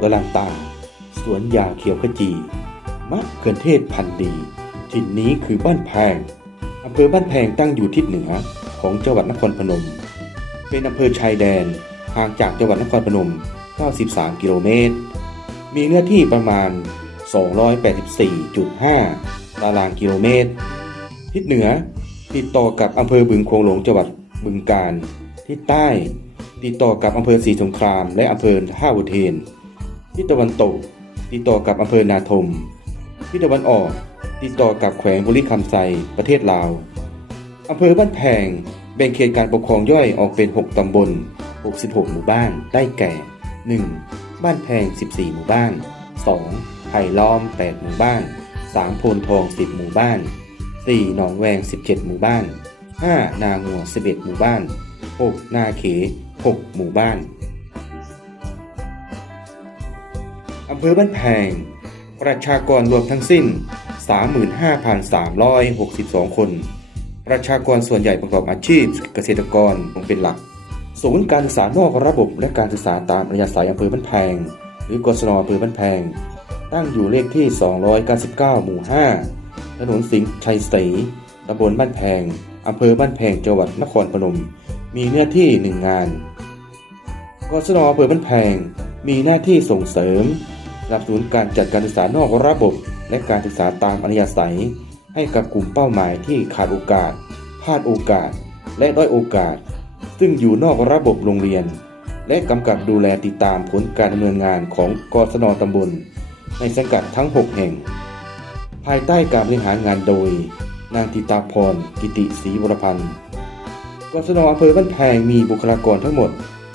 กอลังตา สวนยางเขียวขจีมะเขือเทศพันธุ์ดี ถิ่นนี้คือบ้านแพงอำเภอบ้านแพงตั้งอยู่ทิศเหนือของจังหวัดนครพนม เป็นอำเภอชายแดนห่างจากจังหวัดนครพนม 93 กิโลเมตร มีเนื้อที่ประมาณ 284.5 ตารางกิโลเมตร ทิศเหนือติดต่อกับอำเภอบึงโขงหลงจังหวัดบึงกาฬทิศใต้ ติดต่อกับอำเภอศรีสงคราม และอำเภอท่าอุเทน ทิศตะวันตก ติดต่อกับอำเภอนาทมทิศตะวันออก ติดต่อกับแขวงบุรีคำไซประเทศลาวอำเภอบ้านแพงแบ่งเขตการปกครองย่อยออกเป็น 6 ตำบล 66 หมู่บ้าน ได้แก่ 1. บ้านแพง 14 หมู่บ้าน 2. ไผ่ล้อม 8 หมู่บ้าน 3. โพนทอง 10 หมู่บ้าน 4. หนองแวง 17 หมู่บ้าน 5. นางัว 11 หมู่บ้าน 6. นาเข 6 หมู่บ้านำเภอบ้านแพง ประชากรรวมทั้งสิ้น 35,362 คน ประชากรส่วนใหญ่ประกอบอาชีพเกษตรกรเป็นหลัก ศูนย์การศึกษานอกระบบและการศึกษาตามอัธยาศัยอำเภอบ้านแพง หรือกศนอำเภอบ้านแพง ตั้งอยู่เลขที่ 299 หมู่ 5 ถนนสิงห์ชัยศรีตำบลบ้านแพงอำเภอบ้านแพงจังหวัดนครพนม มีเนื้อที่1งานกศนอำเภอบ้านแพงมีหน้าที่ส่งเสริม สนับสนุนการจัดการศึกษานอกระบบ และการศึกษาตามอัธยาศัย ให้กับกลุ่มเป้าหมายที่ขาดโอกาสพลาดโอกาส และด้อยโอกาส ซึ่งอยู่นอกระบบโรงเรียน และกำกับดูแลติดตามผลการดำเนินงานของกศนตำบล ในสังกัดทั้ง 6 แห่ง ภายใต้การบริหารงานโดย นางติตาพรกิติศรีวรพันธ์กศนอำเภอบ้านแพงมีบุคลากรทั้งหมด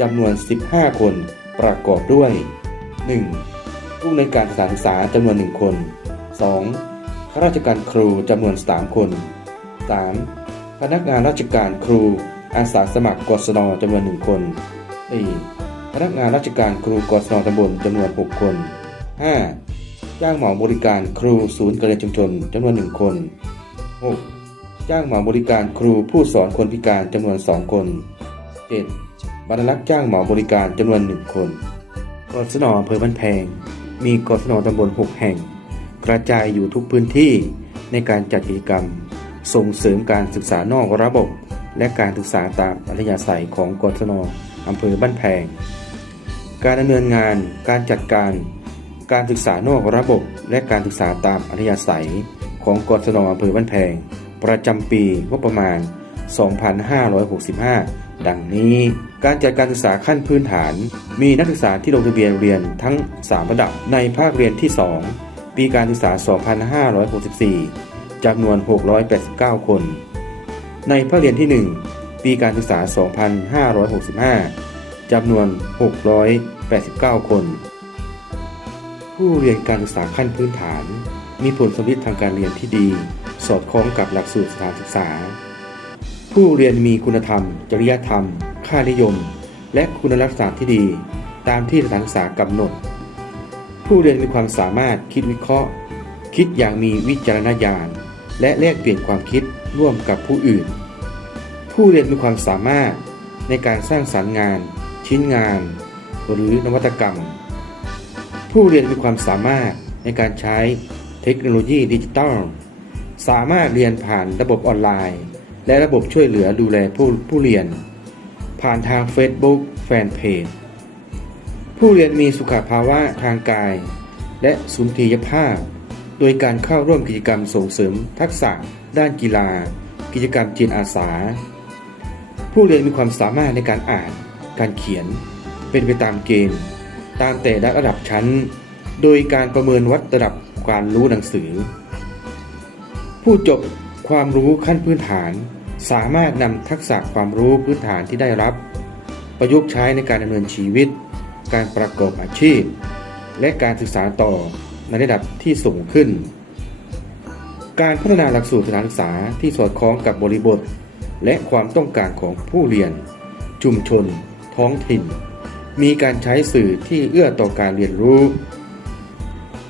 จำนวน 15 คนประกอบด้วย 1. ผู้ในการสถานศึกษาจำนวน 1 คน 2. ข้าราชการครูจำนวน 3 คน 3. พนักงานราชการครูอาสาสมัครกศนจำนวน 1 คน 4. พนักงานราชการครูกศนตำบลจำนวน 6 คน 5. จ้างเหมาบริการครูศูนย์การเรียนชุมชนจำนวน 1 คน 6. จ้างเหมาบริการครูผู้สอนคนพิการจำนวน 2 คน 7. บรรลักษ์จ้างเหมาบริการจำนวน 1 คนกศนอำเภอบ้านแพง มีกศนตำบล 6 แห่ง กระจายอยู่ทุกพื้นที่ในการจัดกิจกรรม ส่งเสริมการศึกษานอกระบบ และการศึกษาตามอัธยาศัยของกศนอำเภอบ้านแพง การดำเนินงาน การจัดการ การศึกษานอกระบบ และการศึกษาตามอัธยาศัยของกศนอำเภอบ้านแพง ประจำปีงบประมาณ 2565 ดังนี้การจัดการศึกษาขั้นพื้นฐาน มีนักศึกษาที่ลงทะเบียนเรียนทั้ง 3 ระดับในภาคเรียนที่ 2 ปีการศึกษา 2564จำนวน 689 คน ในภาคเรียนที่ 1 ปีการศึกษา 2565จำนวน 689 คน ผู้เรียนการศึกษาขั้นพื้นฐาน มีผลสำลิดทางการเรียนที่ดี สอดคล้องกับหลักสูตรสถานศึกษา ผู้เรียนมีคุณธรรม จริยธรรม ค่านิยม และคุณลักษณะที่ดี ตามที่สถานศึกษากำหนด ผู้เรียนมีความสามารถคิดวิเคราะห์ คิดอย่างมีวิจารณญาณ และแลกเปลี่ยนความคิดร่วมกับผู้อื่น ผู้เรียนมีความสามารถในการสร้างสรรค์งาน ชิ้นงาน หรือนวัตกรรม ผู้เรียนมีความสามารถในการใช้เทคโนโลยีดิจิทัลสามารถเรียนผ่านระบบออนไลน์ และระบบช่วยเหลือดูแลผู้ผู้เรียน ผ่านทาง Facebook Fanpage ผู้เรียนมีสุขภาวะทางกาย และสุนทรียภาพ โดยการเข้าร่วมกิจกรรมส่งเสริมทักษะด้านกีฬา กิจกรรมจิตอาสา ผู้เรียนมีความสามารถในการอ่าน การเขียน เป็นไปตามเกณฑ์ ตามแต่ละระดับชั้น โดยการประเมินวัดระดับการรู้หนังสือ ผู้จบ ความรู้ขั้นพื้นฐาน สามารถนำทักษะความรู้พื้นฐานที่ได้รับ ประยุกต์ใช้ในการดำเนินชีวิต การประกอบอาชีพ และการศึกษาต่อในระดับที่สูงขึ้น การพัฒนาหลักสูตรสถานศึกษาที่สอดคล้องกับบริบท และความต้องการของผู้เรียน ชุมชน ท้องถิ่น มีการใช้สื่อที่เอื้อต่อการเรียนรู้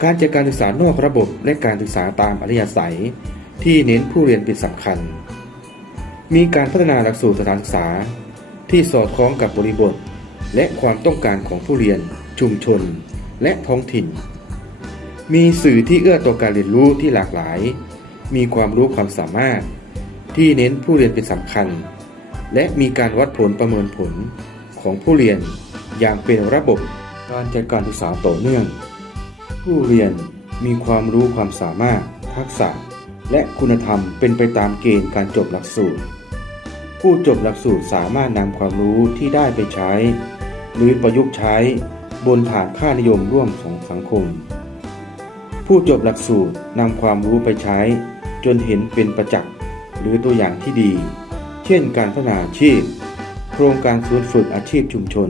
การจัดการศึกษานอกระบบและการศึกษาตามอัธยาศัย ที่เน้นผู้เรียนเป็นสำคัญ มีการพัฒนาหลักสูตรสถานศึกษา ที่สอดคล้องกับบริบท และความต้องการของผู้เรียน ชุมชน และท้องถิ่น มีสื่อที่เอื้อต่อการเรียนรู้ที่หลากหลาย มีความรู้ความสามารถ ที่เน้นผู้เรียนเป็นสำคัญ และมีการวัดผลประเมินผลของผู้เรียนอย่างเป็นระบบการจัดการศึกษาต่อเนื่อง ผู้เรียนมีความรู้ความสามารถ ทักษะ และคุณธรรมเป็นไปตามเกณฑ์การจบหลักสูตร ผู้จบหลักสูตรสามารถนำความรู้ที่ได้ไปใช้ หรือประยุกต์ใช้บนฐานค่านิยมร่วมของสังคม ผู้จบหลักสูตรนำความรู้ไปใช้ จนเห็นเป็นประจักษ์หรือตัวอย่างที่ดี เช่น การพัฒนาอาชีพ โครงการศูนย์ฝึกอาชีพชุมชน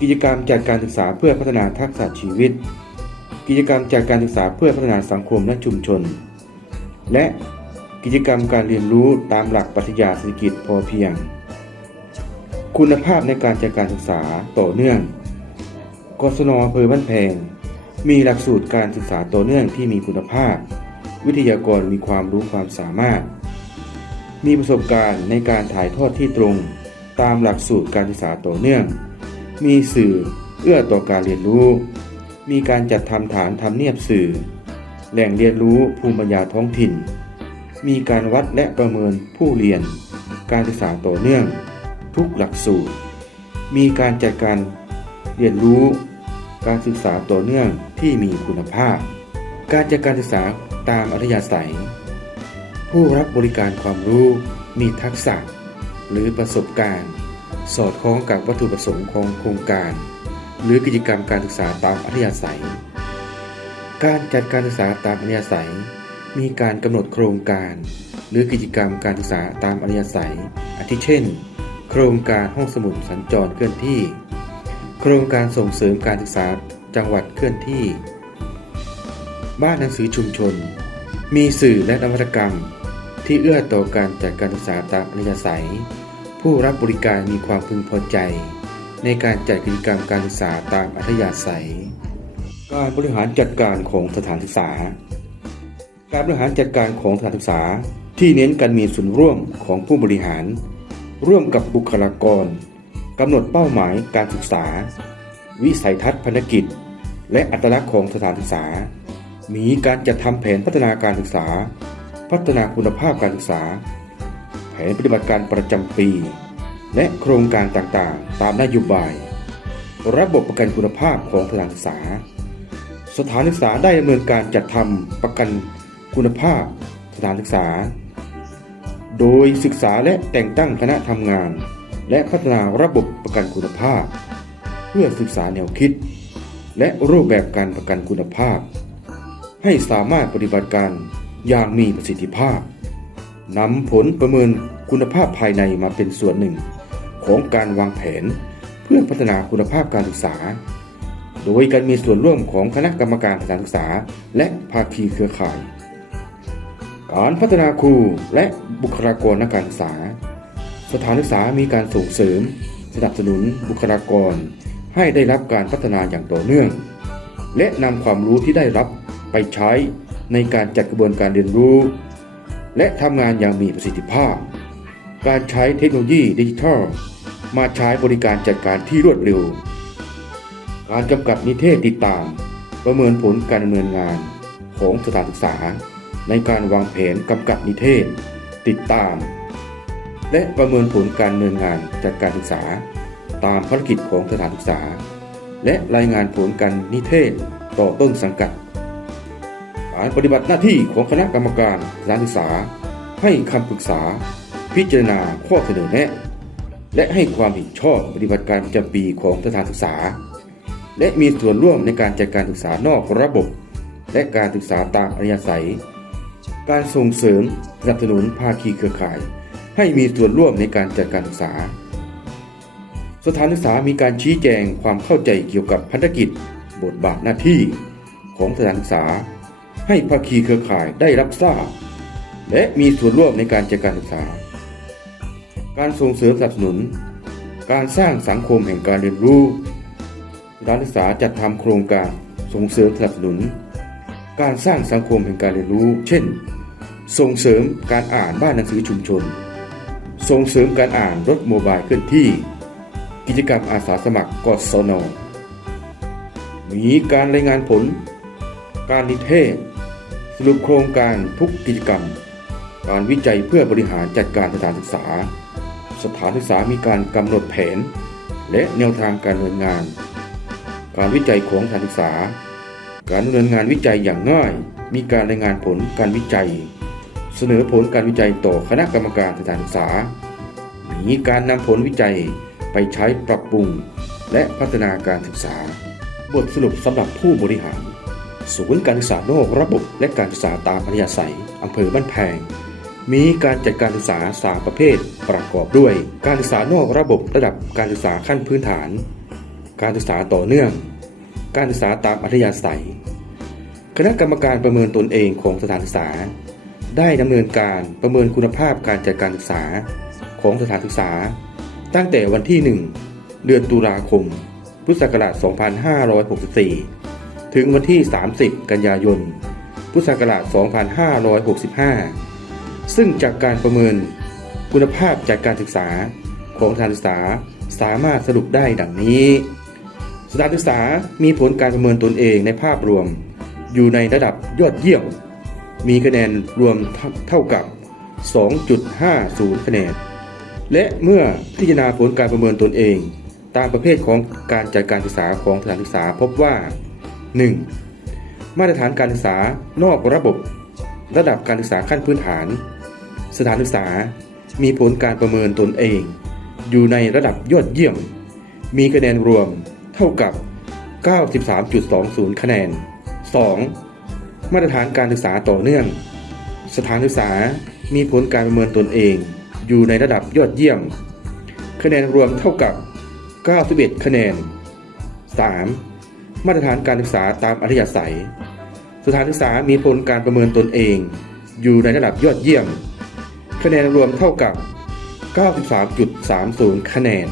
กิจกรรมจัดการศึกษาเพื่อพัฒนาทักษะชีวิต กิจกรรมจัดการศึกษาเพื่อพัฒนาสังคมและชุมชน และกิจกรรมการเรียนรู้ตามหลักปรัชญาเศรษฐกิจพอเพียง คุณภาพในการจัดการศึกษาต่อเนื่อง กศนอำเภอบ้านแพง มีหลักสูตรการศึกษาต่อเนื่องที่มีคุณภาพ วิทยากรมีความรู้ความสามารถ มีประสบการณ์ในการถ่ายทอดที่ตรง ตามหลักสูตรการศึกษาต่อเนื่อง มีสื่อเอื้อต่อการเรียนรู้ มีการจัดทำฐานทำเนียบสื่อ แหล่งเรียนรู้ภูมิปัญญาท้องถิ่น มีการวัดและประเมินผู้เรียน การศึกษาต่อเนื่อง ทุกหลักสูตร มีการจัดการเรียนรู้ การศึกษาต่อเนื่องที่มีคุณภาพ การจัดการศึกษาตามอัธยาศัย ผู้รับบริการความรู้มีทักษะ หรือประสบการณ์ สอดคล้องกับวัตถุประสงค์ของโครงการ หรือกิจกรรมการศึกษาตามอัธยาศัย การจัดการศึกษาตามอัธยาศัย มีการกำหนดโครงการ หรือกิจกรรมการศึกษาตามอัธยาศัย อาทิเช่น โครงการห้องสมุดสัญจรเคลื่อนที่ โครงการส่งเสริมการศึกษาจังหวัดเคลื่อนที่ บ้านหนังสือชุมชน มีสื่อและนวัตกรรม ที่เอื้อต่อการจัดการศึกษาตามอัธยาศัย ผู้รับบริการมีความพึงพอใจ ในการจัดกิจกรรมการศึกษาตามอัธยาศัย การบริหารจัดการของสถานศึกษา การบริหารจัดการของสถานศึกษาที่เน้นการมีส่วนร่วมของผู้บริหาร ร่วมกับบุคลากรกำหนดเป้าหมายการศึกษา วิสัยทัศน์ภารกิจ และอัตลักษณ์ของสถานศึกษา มีการจัดทำแผนพัฒนาการศึกษา พัฒนาคุณภาพการศึกษา แผนปฏิบัติการประจำปี และโครงการต่างๆ ตามนโยบาย ระบบประกันคุณภาพของสถานศึกษา สถานศึกษาได้ดำเนินการจัดทำประกันคุณภาพสถานศึกษา โดยศึกษาและแต่งตั้งคณะทำงาน และพัฒนาระบบประกันคุณภาพ เพื่อศึกษาแนวคิด และรูปแบบการประกันคุณภาพ ให้สามารถปฏิบัติการอย่างมีประสิทธิภาพนำผลประเมินคุณภาพภายในมาเป็นส่วนหนึ่ง ของการวางแผนเพื่อพัฒนาคุณภาพการศึกษา โดยการมีส่วนร่วมของคณะกรรมการสถานศึกษา และภาคีเครือข่าย การพัฒนาครูและบุคลากรนักการศึกษา สถานศึกษามีการส่งเสริม สนับสนุนบุคลากร ให้ได้รับการพัฒนาอย่างต่อเนื่อง และนำความรู้ที่ได้รับไปใช้ในการจัดกระบวนการเรียนรู้ และทำงานอย่างมีประสิทธิภาพ การใช้เทคโนโลยีดิจิทัล มาใช้บริการจัดการที่รวดเร็ว การกำกับนิเทศติดตาม ประเมินผลการดำเนินงานของสถานศึกษา ในการวางแผนกำกับนิเทศ ติดตาม และประเมินผลการดำเนินงานจัดการศึกษา ตามภารกิจของสถานศึกษา และรายงานผลการนิเทศต่อต้นสังกัด การปฏิบัติหน้าที่ของคณะกรรมการสถานศึกษา ให้คำปรึกษา พิจารณาข้อเสนอแนะ และให้ความเห็นชอบปฏิบัติการประจำปีของสถานศึกษา และมีส่วนร่วมในการจัดการศึกษานอกระบบ และการศึกษาตามอัธยาศัย การส่งเสริมสนับสนุนภาคีเครือข่าย ให้มีส่วนร่วมในการจัดการศึกษา สถานศึกษามีการชี้แจงความเข้าใจเกี่ยวกับพันธกิจ บทบาทหน้าที่ของสถานศึกษา ให้ภาคีเครือข่ายได้รับทราบ และมีส่วนร่วมในการจัดการศึกษา การส่งเสริมสนับสนุน การสร้างสังคมแห่งการเรียนรู้ สถานศึกษาจัดทำโครงการส่งเสริมสนับสนุน การสร้างสังคมแห่งการเรียนรู้ เช่น ส่งเสริมการอ่านบ้านหนังสือชุมชน ส่งเสริมการอ่านรถโมบายเคลื่อนที่ กิจกรรมอาสาสมัครกศนมีการรายงานผล การนิเทศ สรุปโครงการทุกกิจกรรม การวิจัยเพื่อบริหารจัดการสถานศึกษา สถานศึกษามีการกำหนดแผน และแนวทางการดำเนินงาน การวิจัยของสถานศึกษา การดำเนินงานวิจัยอย่างง่าย มีการรายงานผลการวิจัย เสนอผลการวิจัยต่อคณะกรรมการสถานศึกษา มีการนำผลวิจัยไปใช้ปรับปรุง และพัฒนาการศึกษา บทสรุปสำหรับผู้บริหาร ศูนย์การศึกษานอกระบบและการศึกษาตามอัธยาศัยอำเภอบ้านแพงมีการจัดการศึกษาสามประเภท ประกอบด้วย การศึกษานอกระบบระดับการศึกษาขั้นพื้นฐาน การศึกษาต่อเนื่อง การศึกษาตามอัธยาศัย คณะกรรมการประเมินตนเองของสถานศึกษา ได้ดำเนินการประเมินคุณภาพการจัดการศึกษาของสถานศึกษา ตั้งแต่วันที่ 1 เดือนตุลาคม พุทธศักราช 2564 ถึงวันที่ 30 กันยายน พุทธศักราช 2565 ซึ่งจากการประเมินคุณภาพจากการศึกษาของสถานศึกษาสามารถสรุปได้ดังนี้ สถานศึกษามีผลการประเมินตนเองในภาพรวม อยู่ในระดับยอดเยี่ยม มีคะแนนรวมเท่ากับ 2.50 คะแนน และเมื่อพิจารณาผลการประเมินตนเอง ตามประเภทของการจัดการศึกษาของสถานศึกษาพบว่า 1. มาตรฐานการศึกษานอกระบบ ระดับการศึกษาขั้นพื้นฐาน สถานศึกษามีผลการประเมินตนเอง อยู่ในระดับยอดเยี่ยม มีคะแนนรวม เท่ากับ 93.20 คะแนน 2. มาตรฐานการศึกษาต่อเนื่อง สถานศึกษามีผลการประเมินตนเอง อยู่ในระดับยอดเยี่ยม คะแนนรวมเท่ากับ 91 คะแนน 3. มาตรฐานการศึกษาตามอัธยาศัย สถานศึกษามีผลการประเมินตนเอง อยู่ในระดับยอดเยี่ยม คะแนนรวมเท่ากับ 93.30 คะแนน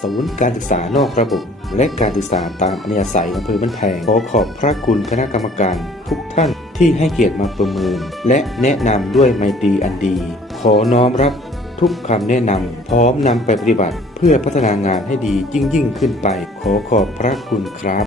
ศูนย์การศึกษานอกระบบ และการศึกษาตามอัธยาศัยอำเภอบ้านแพงขอขอบพระคุณคณะกรรมการทุกท่านที่ให้เกียรติมาประเมิน และแนะนำด้วยไมตรีอันดี ขอน้อมรับทุกคำแนะนำพร้อมนำไปปฏิบัติ เพื่อพัฒนางานให้ดียิ่งยิ่งขึ้นไป ขอขอบพระคุณครับ